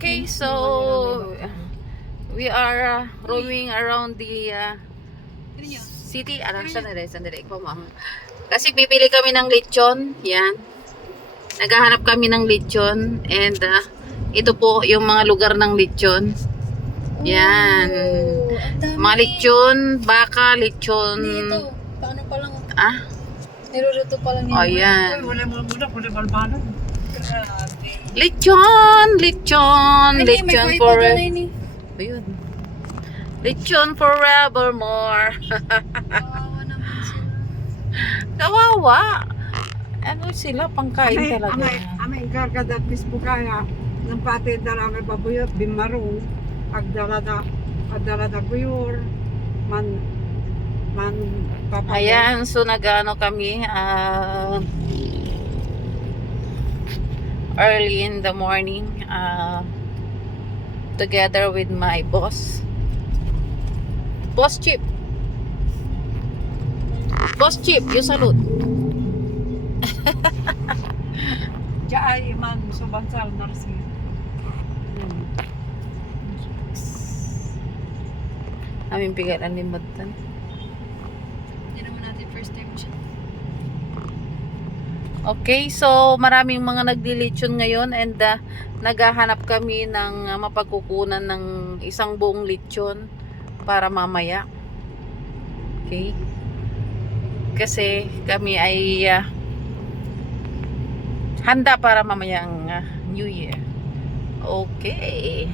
Okay, so we are roaming around the city. Sandali po mo. Kasi bibili kami ng lechon. Yan. Naghahanap kami ng lechon. And ito po yung mga lugar ng lechon. Yan. Mga lechon, baka, lechon. Dito, paano pa lang? Ah? Niluluto pa lang Oh, yun. yan. Wala balbalan. Lechon, lechon, Ay, lechon may for... kaipa doon, eh. Ayun. Lechon forevermore. Kawawa naman sila. Kawawa. Ano sila, pangkain talaga. Amay gargadat Facebook kaya ng pati dala may babuyot bimarong agdala da buyur man papa. Ayan, so nag-ano kami, early in the morning, together with my boss. Boss Chip. Boss Chip, you salute. Diay man subansal narsi. Aming pigalan ni Matan. Hindi naman natin first time siya. Okay, so maraming mga nagdilitsyon ngayon and naghahanap kami ng mapagkukunan ng isang buong lechon para mamaya. Okay? Kasi kami ay handa para mamayang New Year. Okay.